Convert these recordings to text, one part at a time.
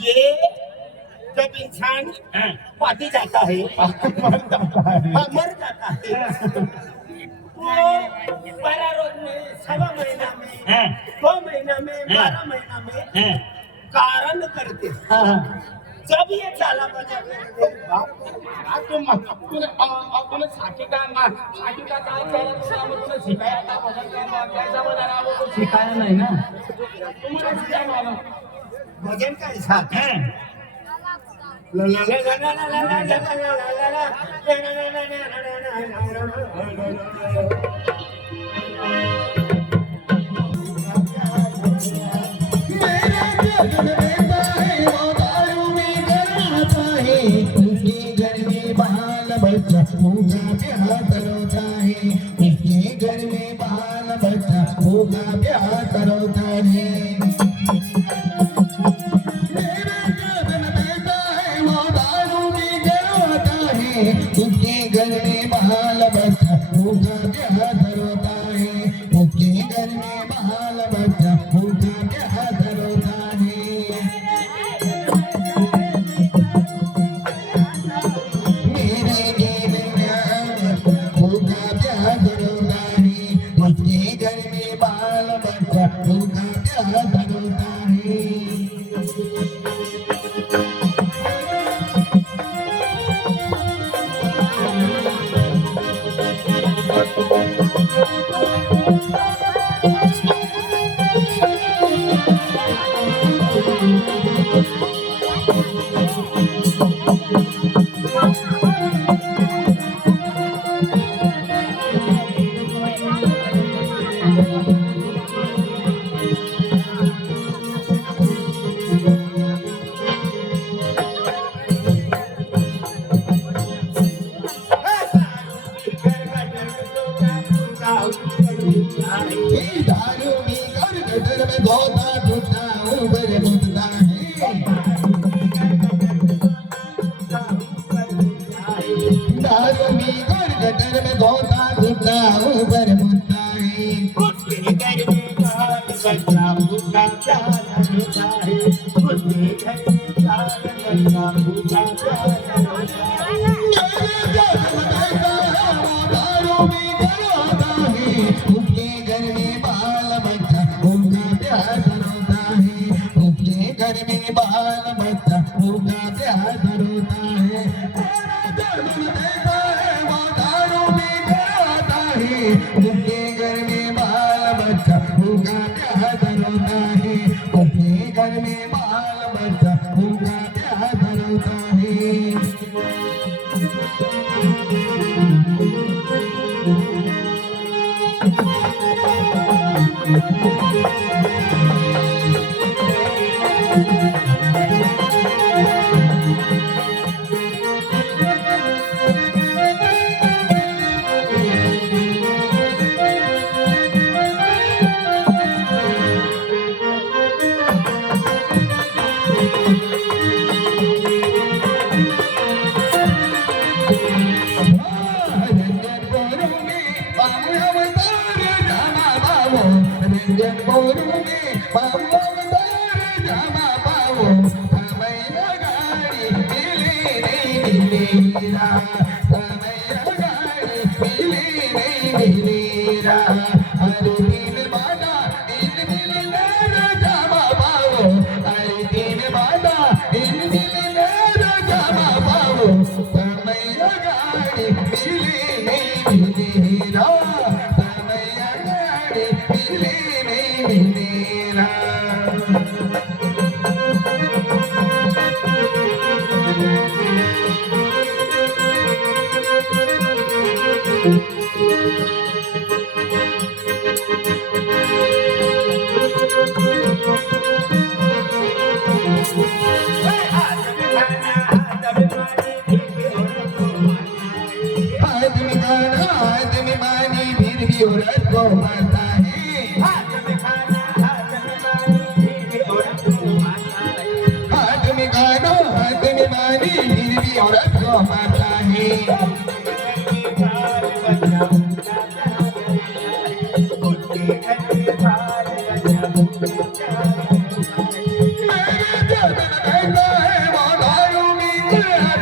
ये जब इंसान पार्टी जाता है मर जाता है वो 12 रोज में 1.25 महीना में 2 महीना में 12 महीना में कारण करते जब ये चाला बजा आपण साठी का काय शिकायला नाही ना भजन का हिसाब है नीरा समैया गाड़ी मिली नहीं नीरा अरे दिन बादा इन दिल मेरा जामा पाओ अरे दिन बादा इन दिल मेरा जामा पाओ समैया गाड़ी मिली नहीं नीरा समैया गाड़ी मिली नहीं नीरा आदमी मानी फिर भी औरत को मारता है आदमी खाना आदमी मानी फिर भी औरत को मारता है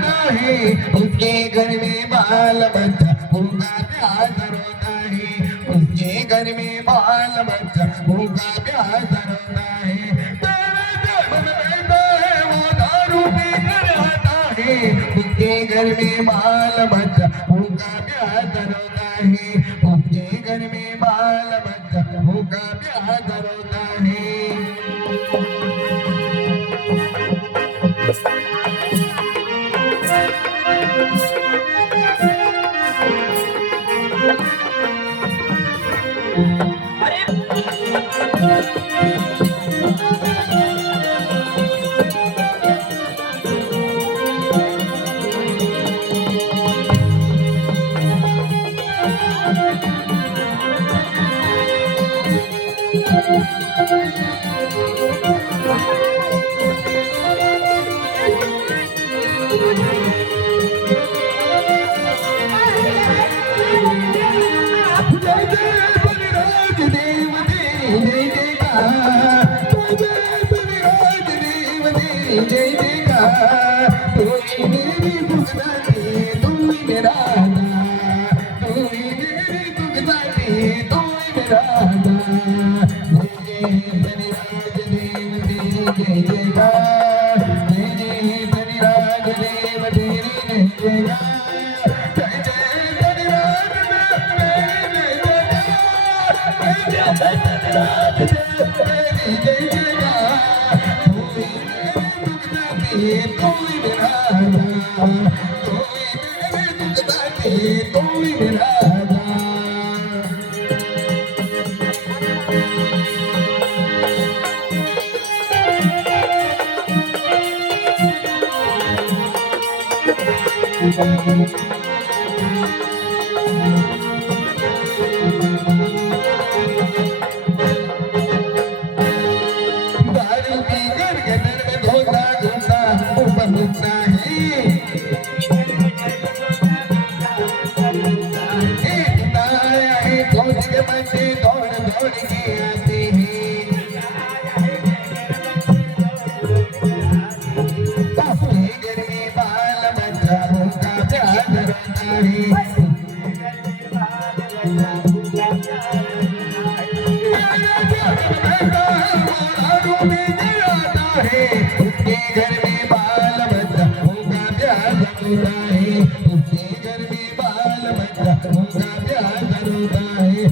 उसके घर में बाल बच्चा उनका प्यार रोता है उसके घर में बाल बच्चा उनका प्यार रोता है तेरे मन रहता है वो दारू पी कर आता है उसके घर में बाल बच्चा उनका प्यार रोता है उसके घर में बाल बच्चा उनका प्यार रोता है दारू पी कर गटर में धोता धोता ऊपर उठता है एक ताया है खोज के बच्चे दौड़ दौड़ के आते हैं उसके घर में बाल बच्चा उनका प्यार रोता है उसके घर में बाल बच्चा उनका प्यार होता है उसके घर में बाल बच्चा उनका प्यार होता है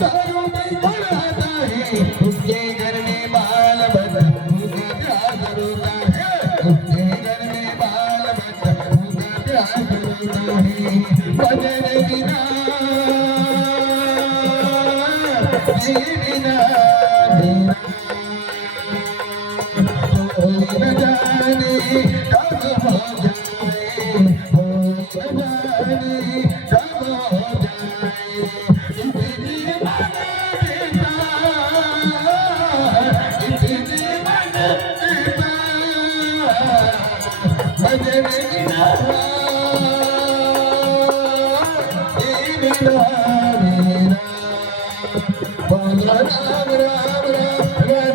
दारू में पढ़ाता है उसके घर में बाल बच्चा उनका प्यार होता है उसके घर में बाल बच्चा उनका प्यार होता है बदल बिना जीना बिना न जाने कब हो जाए न जाने कब हो जाए इतनी मन देता इतनी मन देता भजन बिना मेरा बोलो राम राम राम राम